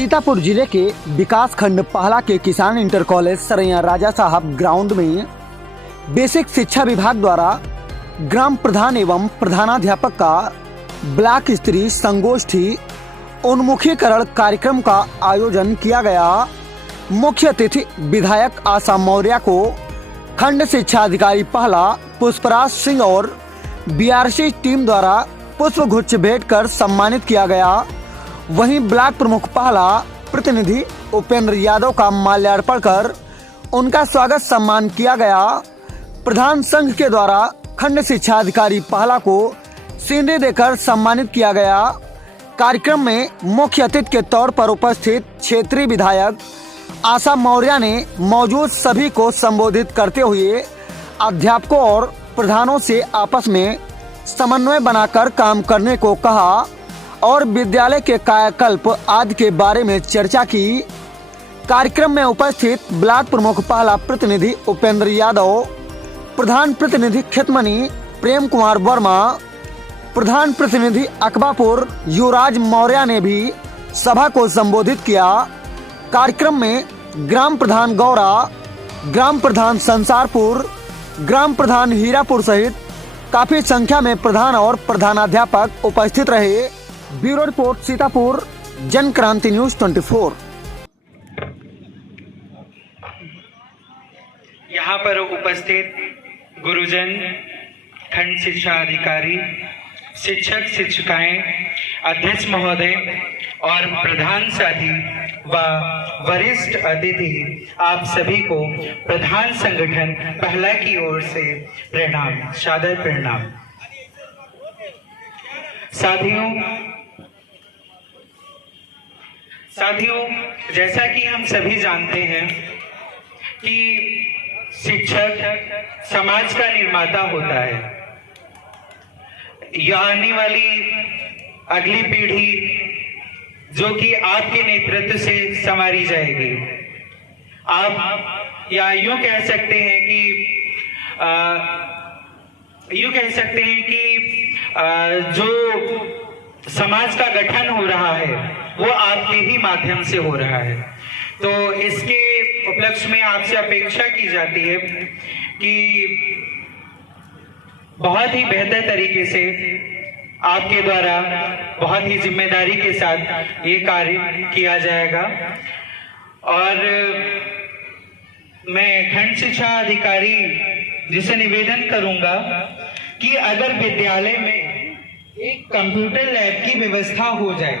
सीतापुर जिले के विकास खंड पहला के किसान इंटर कॉलेज सरैया राजा साहब ग्राउंड में बेसिक शिक्षा विभाग द्वारा ग्राम प्रधान एवं प्रधानाध्यापक का ब्लॉक स्तरीय संगोष्ठी उन्मुखीकरण कार्यक्रम का आयोजन किया गया। मुख्य अतिथि विधायक आशा मौर्य को खंड शिक्षा अधिकारी पहला पुष्पराज सिंह और बीआरसी टीम द्वारा पुष्प गुच्छ भेंट कर सम्मानित किया गया। वहीं ब्लॉक प्रमुख पहला प्रतिनिधि उपेंद्र यादव का माल्यार्पण कर उनका स्वागत सम्मान किया गया। प्रधान संघ के द्वारा खंड शिक्षा अधिकारी पहला को सीढ़ी देकर सम्मानित किया गया। कार्यक्रम में मुख्य अतिथि के तौर पर उपस्थित क्षेत्रीय विधायक आशा मौर्य ने मौजूद सभी को संबोधित करते हुए अध्यापकों और प्रधानों से आपस में समन्वय बनाकर काम करने को कहा और विद्यालय के कायाकल्प आदि के बारे में चर्चा की। कार्यक्रम में उपस्थित ब्लॉक प्रमुख पहला प्रतिनिधि उपेंद्र यादव, प्रधान प्रतिनिधि खेतमनी प्रेम कुमार वर्मा, प्रधान प्रतिनिधि अकबापुर युवराज मौर्य ने भी सभा को संबोधित किया। कार्यक्रम में ग्राम प्रधान गौरा, ग्राम प्रधान संसारपुर, ग्राम प्रधान हीरापुर सहित काफी संख्या में प्रधान और प्रधानाध्यापक उपस्थित रहे। Bureau report Sitapur, Jan Kranti news 24। यहाँ पर उपस्थित गुरुजन, खंड शिक्षा अधिकारी, शिक्षक शिक्षिकाएं, अध्यक्ष महोदय और प्रधान साथी व वरिष्ठ अतिथि, आप सभी को प्रधान संगठन पहला की ओर से प्रणाम, सादर प्रणाम। साथियों, जैसा कि हम सभी जानते हैं कि शिक्षक समाज का निर्माता होता है। यह आने वाली अगली पीढ़ी जो कि आपके नेतृत्व से संवारी जाएगी। आप या यूं कह सकते हैं कि जो समाज का गठन हो रहा है वो आपके ही माध्यम से हो रहा है। तो इसके उपलक्ष्य में आपसे अपेक्षा की जाती है कि बहुत ही बेहतर तरीके से आपके द्वारा बहुत ही जिम्मेदारी के साथ ये कार्य किया जाएगा। और मैं खंड शिक्षा अधिकारी जी से निवेदन करूंगा कि अगर विद्यालय में एक कंप्यूटर लैब की व्यवस्था हो जाए,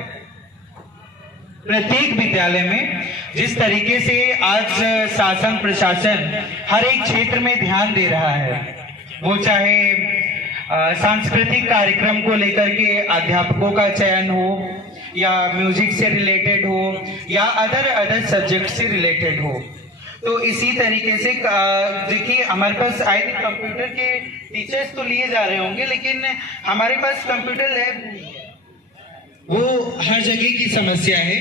प्रत्येक विद्यालय में, जिस तरीके से आज शासन प्रशासन हर एक क्षेत्र में ध्यान दे रहा है, वो चाहे सांस्कृतिक कार्यक्रम को लेकर के अध्यापकों का चयन हो या म्यूजिक से रिलेटेड हो या अदर सब्जेक्ट से रिलेटेड हो, तो इसी तरीके से देखिए हमारे पास आए कंप्यूटर के टीचर्स तो लिए जा रहे होंगे, लेकिन हमारे पास कंप्यूटर लैब नहीं है। वो हर जगह की समस्या है।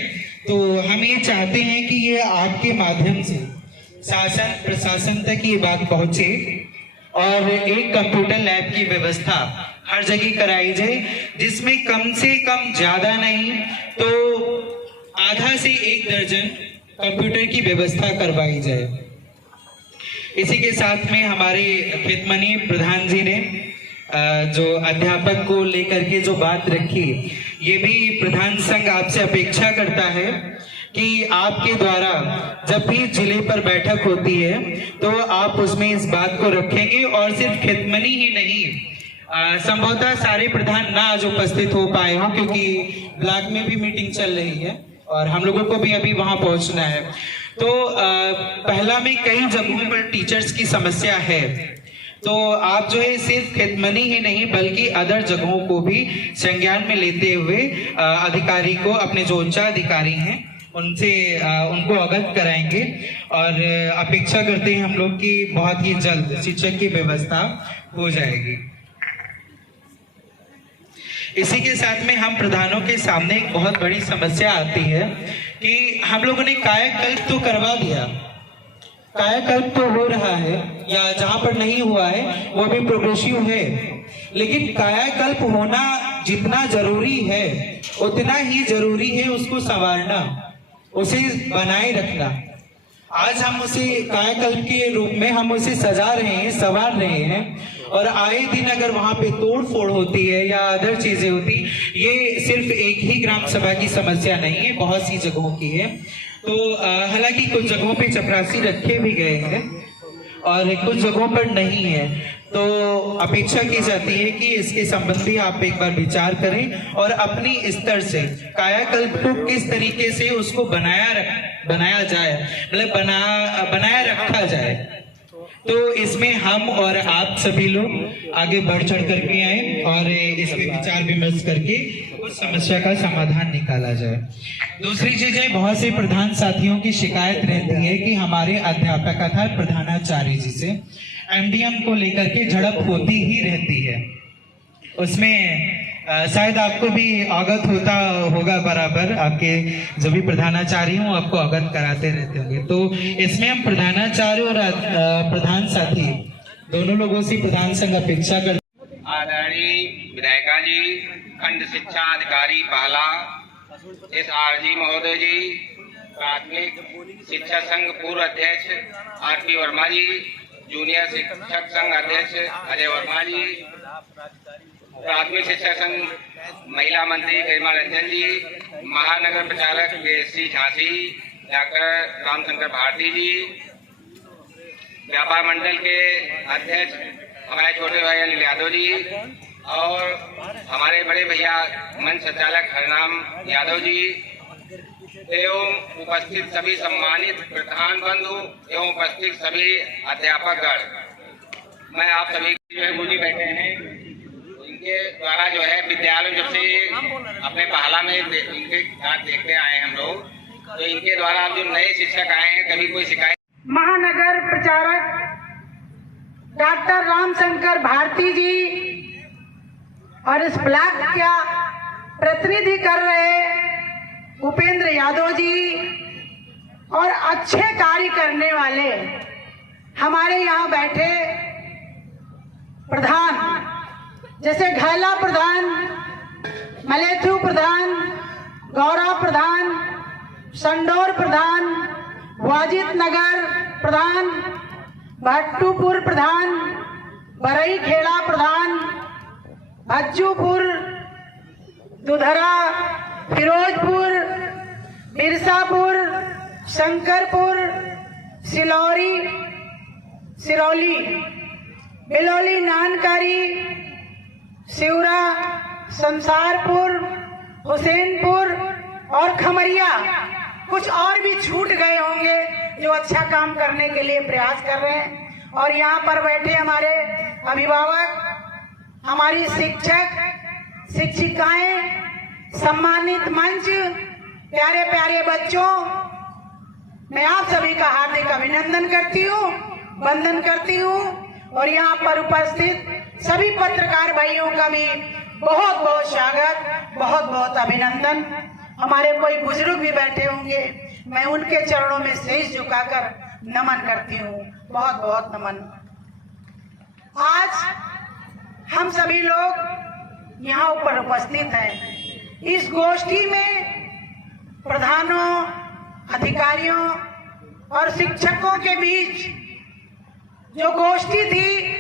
तो हम ये चाहते हैं कि ये आपके माध्यम से शासन प्रशासन तक ये बात पहुंचे और एक कंप्यूटर लैब की व्यवस्था हर जगह कराई जाए, जिसमें कम से कम ज्यादा नहीं तो आधा से 1 दर्जन कंप्यूटर की व्यवस्था करवाई जाए। इसी के साथ में हमारे खेतमनी प्रधान जी ने जो अध्यापक को लेकर के जो बात रखी, ये भी प्रधान संघ आपसे अपेक्षा करता है कि आपके द्वारा जब भी जिले पर बैठक होती है तो आप उसमें इस बात को रखेंगे। और सिर्फ खेतमनी ही नहीं, संभवतः सारे प्रधान ना आज उपस्थित हो पाए हों क्योंकि ब्लॉक में भी मीटिंग चल रही है और हम लोगों को भी अभी वहां पहुंचना है। तो पहला में कई जगहों पर टीचर्स की समस्या है, तो आप जो है सिर्फ खेतमनी ही नहीं बल्कि अदर जगहों को भी संज्ञान में लेते हुए अधिकारी को, अपने जो उच्च अधिकारी हैं उनसे उनको अवगत कराएंगे। और अपेक्षा करते हैं हम लोग कि बहुत ही जल्द शिक्षक की व्यवस्था हो जाएगी। इसी के साथ में हम प्रधानों के सामने एक बहुत बड़ी समस्या आती है कि हम लोगों ने कायाकल्प तो करवा दिया, कायाकल्प तो हो रहा है या जहां पर नहीं हुआ है वो भी प्रोग्रेसिव है, लेकिन कायाकल्प होना जितना जरूरी है उतना ही जरूरी है उसको संवारना। उसे बनाए रखना। आज हम उसे कायाकल्प के रूप में हम उसे सजा रहे हैं, संवार रहे हैं, और आए दिन अगर वहां पे तोड़ फोड़ होती है या अदर चीजें होती, ये सिर्फ एक ही ग्राम सभा की समस्या नहीं है, बहुत सी जगहों की है। तो हालांकि कुछ जगहों पे चपरासी रखे भी गए हैं और कुछ जगहों पर नहीं है, तो अपेक्षा की जाती है कि इसके संबंधी आप एक बार विचार करें और अपनी स्तर से कायाकल्प को किस तरीके से उसको बनाया जाए, मतलब बनाया रखा जाए। तो इसमें हम और आप सभी लोग आगे बढ़ चढ़ करके आए और इसमें विचार विमर्श करके उस समस्या का समाधान निकाला जाए। दूसरी चीज है, बहुत से प्रधान साथियों की शिकायत रहती है कि हमारे अध्यापक अर्थात प्रधानाचार्य जी से एमडीएम को लेकर के झड़प होती ही रहती है। उसमें शायद आपको भी अवगत होता होगा, बराबर आपके जो भी प्रधानाचार्य हूँ आपको अवगत कराते रहते होंगे। तो इसमें हम प्रधानाचार्य और प्रधान साथी दोनों लोगों से प्रधान संघ अपेक्षा करते। आदरणीय विधायिका जी, खंड शिक्षा अधिकारी पहला एस आर जी महोदय जी, प्राथमिक शिक्षा संघ पूर्व अध्यक्ष आरपी वर्मा जी, जूनियर शिक्षक संघ अध्यक्ष अजय वर्मा जी, प्राथमिक शिक्षा संघ महिला मंत्री गरिमा रंजन जी, महानगर प्रचालक केसी झांसी डॉक्टर रामशंकर भारती जी, व्यापार मंडल के अध्यक्ष हमारे छोटे भाई अनिल यादव जी, और हमारे बड़े भैया मंच संचालक हरनाम यादव जी, एवं उपस्थित सभी सम्मानित प्रधान बंधु एवं उपस्थित सभी अध्यापकगण, मैं आप सभी जो है गुरुजी बैठे हैं, इनके द्वारा जो है विद्यालय जब से अपने पहला में इनके साथ देखते आए हैं हम लोग, तो इनके द्वारा अब जो नए शिक्षक आए हैं, कभी कोई शिकायत। महानगर प्रचारक डॉक्टर रामशंकर भारती जी और इस ब्लॉक का प्रतिनिधि कर रहे उपेंद्र यादव जी और अच्छे कार्य करने वाले हमारे यहाँ बैठे प्रधान, जैसे घैला प्रधान, मलेथु प्रधान, गौरव प्रधान, संडोर प्रधान, वाजिद नगर प्रधान, भट्टूपुर प्रधान, बरई खेड़ा प्रधान, भज्जूपुर, दुधरा, फिरोजपुर, बिरसापुर, शंकरपुर, सिरौली, बिलौली, नानकारी, सिवरा, संसारपुर, हुसैनपुर और खमरिया। कुछ और भी छूट गए होंगे जो अच्छा काम करने के लिए प्रयास कर रहे हैं। और यहाँ पर बैठे हमारे अभिभावक, हमारी शिक्षक शिक्षिकाएं, सम्मानित मंच, प्यारे प्यारे बच्चों, मैं आप सभी का हार्दिक अभिनंदन करती हूँ, वंदन करती हूँ। और यहाँ पर उपस्थित सभी पत्रकार भाइयों का भी बहुत बहुत स्वागत, बहुत बहुत अभिनंदन। हमारे कोई बुजुर्ग भी बैठे होंगे, मैं उनके चरणों में शीश झुकाकर नमन करती हूँ, बहुत बहुत नमन। आज हम सभी लोग यहाँ ऊपर उपस्थित हैं। इस गोष्ठी में प्रधानों, अधिकारियों और शिक्षकों के बीच जो गोष्ठी थी,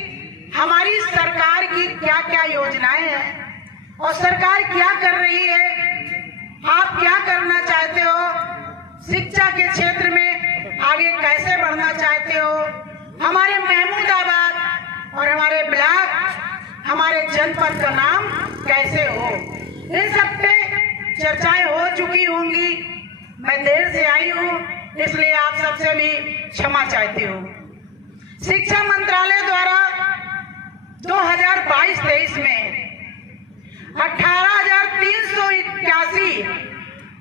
हमारी सरकार की क्या क्या योजनाएं हैं और सरकार क्या कर रही है, आप क्या करना चाहते हो, शिक्षा के क्षेत्र में आगे कैसे बढ़ना चाहते हो, हमारे महमूदाबाद और हमारे ब्लॉक, हमारे जनपद का नाम कैसे हो, इन सब पे चर्चाएं हो चुकी होंगी। मैं देर से आई हूँ, इसलिए आप सबसे भी क्षमा चाहती हूँ। शिक्षा मंत्रालय द्वारा 2022-23 में 18,381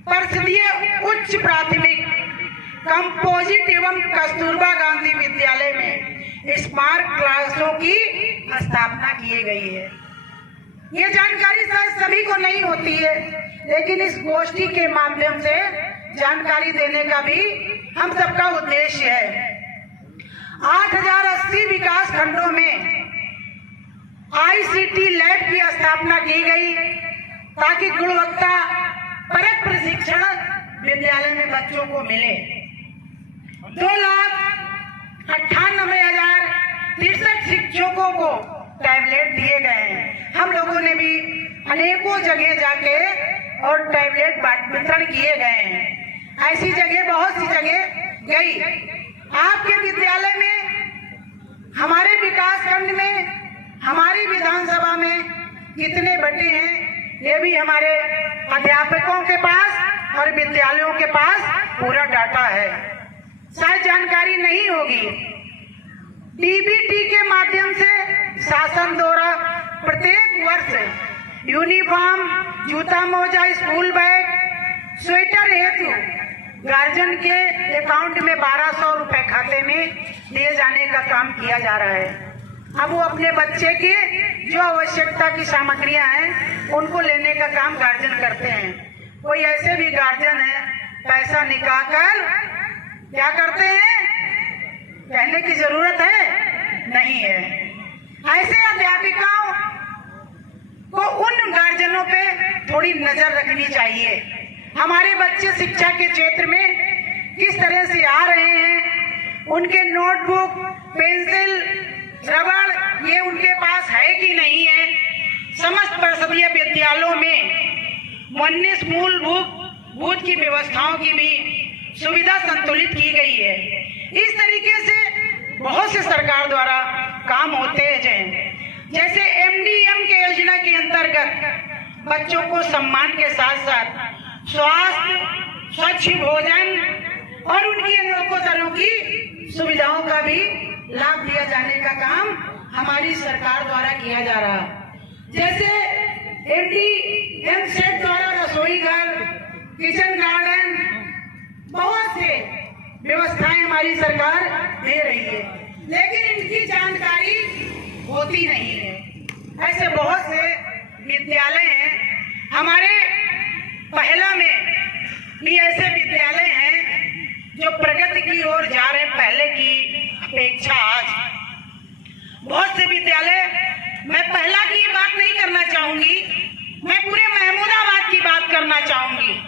परिषदीय उच्च प्राथमिक कंपोजिट एवं कस्तूरबा गांधी विद्यालय में स्मार्ट क्लासों की स्थापना की गई है। ये जानकारी शायद सभी को नहीं होती है, लेकिन इस गोष्ठी के माध्यम से जानकारी देने का भी हम सबका उद्देश्य है। 8080 विकास खंडों में ICT लैब की स्थापना की गई ताकि गुणवत्ता परक प्रशिक्षण विद्यालय में बच्चों को मिले। 2,98,063 शिक्षकों को टैबलेट दिए गए हैं। हम लोगों ने भी अनेकों जगह जाके और टैबलेट वितरण किए गए हैं। ऐसी जगह बहुत सी जगह गई। आपके विद्यालय में, हमारे विकास खंड में, हमारी विधानसभा में कितने बटे हैं, ये भी हमारे अध्यापकों के पास और विद्यालयों के पास पूरा डाटा है। शायद जानकारी नहीं होगी। डीबीटी के माध्यम से शासन द्वारा प्रत्येक वर्ष यूनिफॉर्म, जूता मोजा, स्कूल बैग, स्वेटर हेतु गार्जियन के अकाउंट में 1200 रुपए खाते में दिए जाने का काम किया जा रहा है। अब वो अपने बच्चे की जो आवश्यकता की सामग्रियां हैं उनको लेने का काम गार्जियन करते हैं। कोई ऐसे भी गार्जियन है पैसा निकाल कर क्या करते हैं, कहने की जरूरत है नहीं है। ऐसे अध्यापिकाओं को उन गार्जियनों पे थोड़ी नजर रखनी चाहिए। हमारे बच्चे शिक्षा के क्षेत्र में किस तरह से आ रहे हैं, उनके नोटबुक, पेंसिल, रबड़ ये उनके पास है कि नहीं है। समस्त परिषदीय विद्यालयों में 19 मूलभूत की व्यवस्थाओं की भी सुविधा संतुलित की गई है। इस तरीके से बहुत से सरकार द्वारा काम होते हैं। जैसे MDM के योजना के अंतर्गत बच्चों को सम्मान के साथ साथ स्वास्थ्य, स्वच्छ भोजन और उनकी अनेकों तरह की सुविधाओं का भी लाभ दिया जाने का काम हमारी सरकार द्वारा किया जा रहा है। जैसे MDM सेट द्वारा रसोई घर, किचन गार्डन, बहुत से व्यवस्थाएं हमारी सरकार दे रही है, लेकिन इनकी जानकारी होती नहीं है। ऐसे बहुत से विद्यालय हैं। हमारे पहला में भी ऐसे विद्यालय हैं जो प्रगति की ओर जा रहे हैं पहले की अपेक्षा। आज बहुत से विद्यालय, मैं पहला की बात नहीं करना चाहूंगी, मैं पूरे महमूदाबाद की बात करना चाहूंगी।